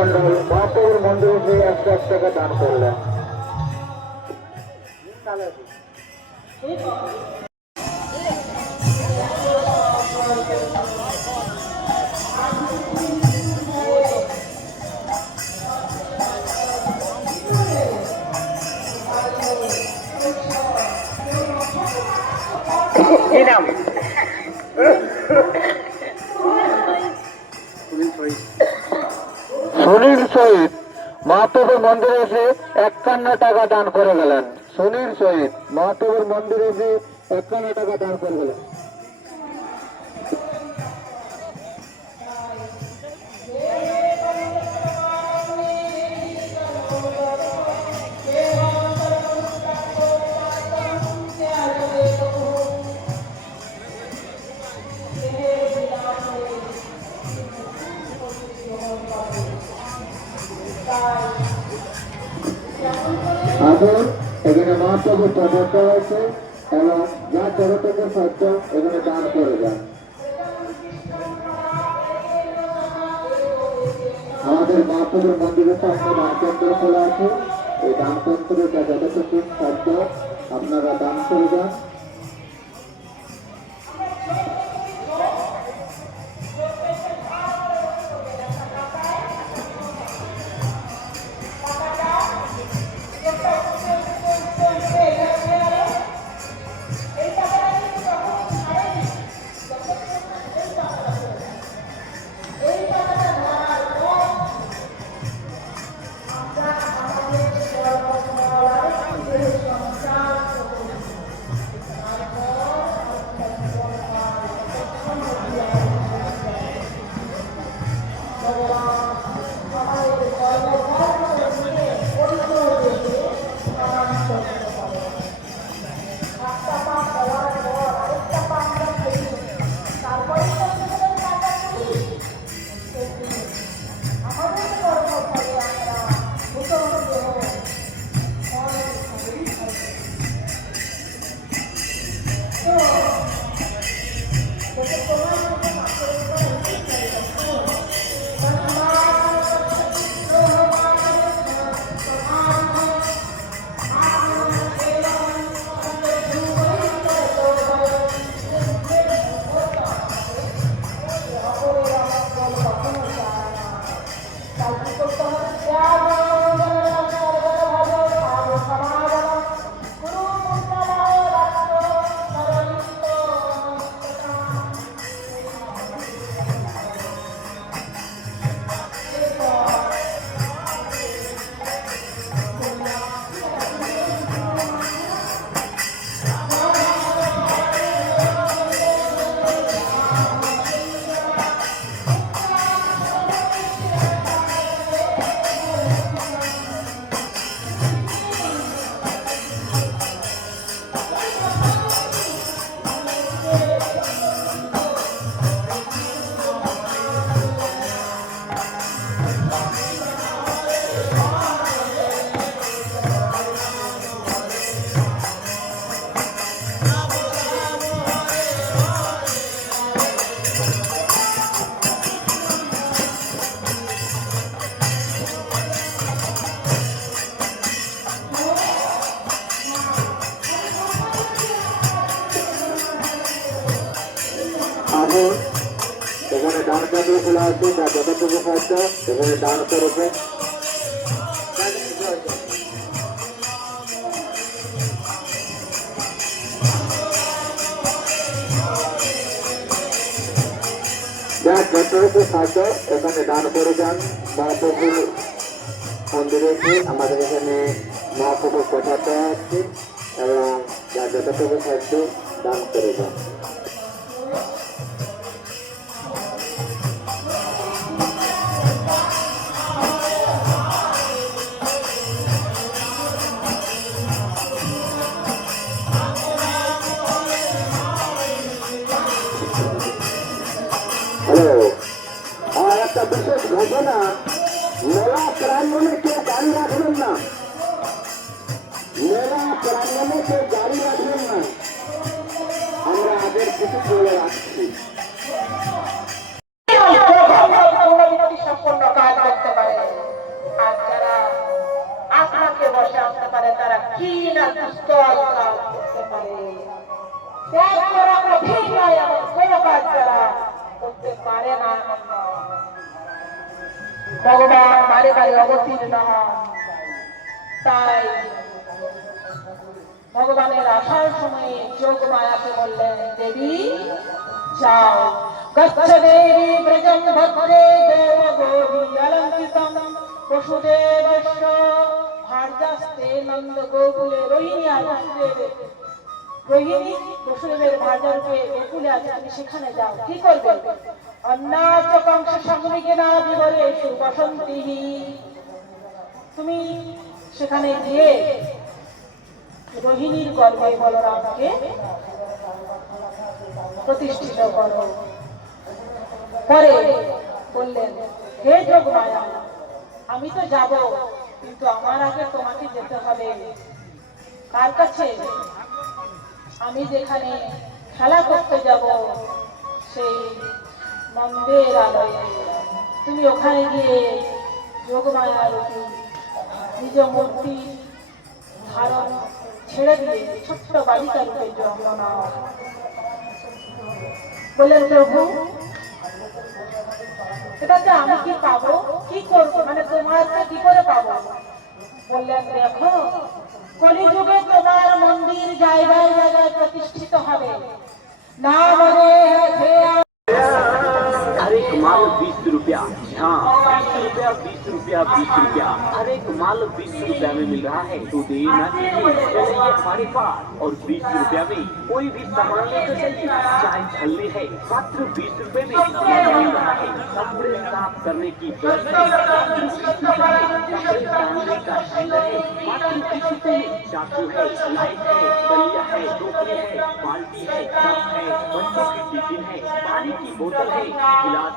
মন্ডল মহাপ্রভুর মন্দিরে যে 101 টাকা দান করলেন। কি নাম? সুনীল শহীদ মহাপ্রভুর মন্দিরে এসে 51 টাকা দান করে গেলেন। সুনীল শহীদ মহাপ্রভুর মন্দিরে এসে 51 টাকা দান করে গেলেন। এখন এখানে মহাপ্রভুর প্রতিষ্ঠা হয়েছে এবং যা ছোট থেকে সত্য এখানে দান করে যান। আমাদের মহাপ্রভুর মন্দিরের সামনে দানকেন্দ্র খোলা আছে। এই দানকেন্দ্রে যা যতটুকু সত্য আপনারা দান করে যান। এখানে দান কেন্দ্র খোলা আছে, যা যতটুকু খরচা এখানে দান করবে। যা যতটুকু খরচা এখানে দান করে যান। মহাপ্রভুর মন্দিরে আমাদের এখানে মহাপ্রভুর প্রসাদ আছে এবং যা যতটুকু খরচ দান করে যান। একটা বিশেষ ঘটনা, মেলা প্রাঙ্গণে কেউ গাড়ি রাখবেন না, মেলা প্রাঙ্গণে কেউ গাড়ি রাখবেন না, আমরা আগের কিছু বলে রাখছি। সম্পূর্ণ কাজ করতে পারে। ভগবান বারে বারে অবতীর্ণ হন। তাই ভগবানের আসার সময়ে যোগ মায়াকে বললেন, দেবী যাও, গচ্ছ দেবী ব্রজং ভদ্রে দেব গৌরী অলঙ্কৃতম বসুদেবস্য ভার্যাস্তে নন্দ গোকুলে। রোহিণী আর বসুদেবের, রোহিণী বসুদেবের ভার্যারূপে গোকুলে আছে, তুমি সেখানে যাও। কি করবে? অন্যাচ কংস সংবিঘ্না বিবরেষু বসন্তিহি। তুমি সেখানে গিয়ে রোহিণীর গর্ভে বলরামকে প্রতিষ্ঠিত করো। পরে বললেন, হে যোগমায়া, আমি তো যাব, কিন্তু আমার আগে তোমাকে যেতে হবে। কার কাছে? আমি যেখানে খেলা করতে যাব সেই নন্দের আলয়ে। তুমি ওখানে গিয়ে যোগমায়া রূপী নিজ মূর্তি ধারণ ছেড়ে দিয়ে ছোট্ট বালিকা রূপে জন্ম নাও। বললেন, প্রভু এটাতে আমি কি পাবো? কি করবো? মানে তোমাকে কি করে পাবো? বললেন, দেখো, কলিযুগে তোমার মন্দির জায়গায় জায়গায় প্রতিষ্ঠিত হবে। না বলে हर एक माल 20 रुपया, हाँ 20 रुपया 20 रुपया 20 रुपया, हर एक माल 20 रुपया में मिल रहा है। तो देर न कीजिए, चलिए हमारे पास और 20 रुपया में कोई भी सामान लेकर चलिए। चाहे छल्ले है, मात्र 20 रुपए में सामान मिल रहा है। कपड़े साफ करने की ब्रश है, मात्र 20 रुपए में। कपड़े डालने का हैंगर है, मात्र 20 रुपए में। चाकू है, लाइट है, दलिया है, टोकरी है, बाल्टी है, कप है, बच्चों की टिफिन है, पानी की बोतल है, गिलास।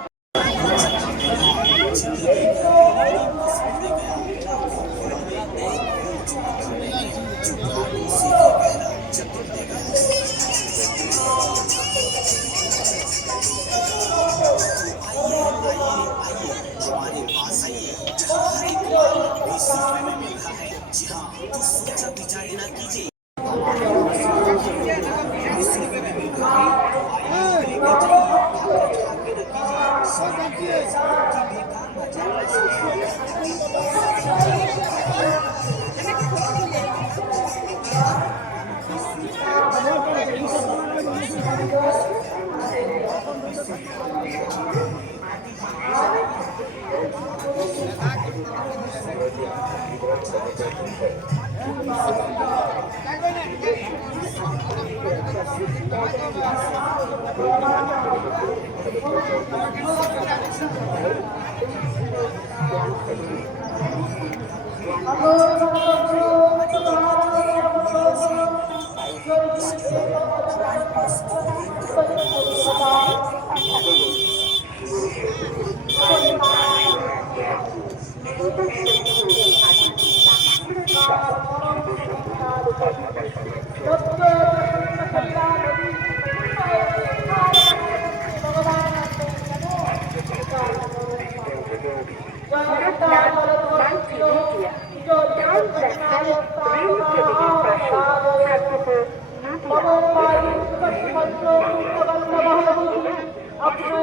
अपने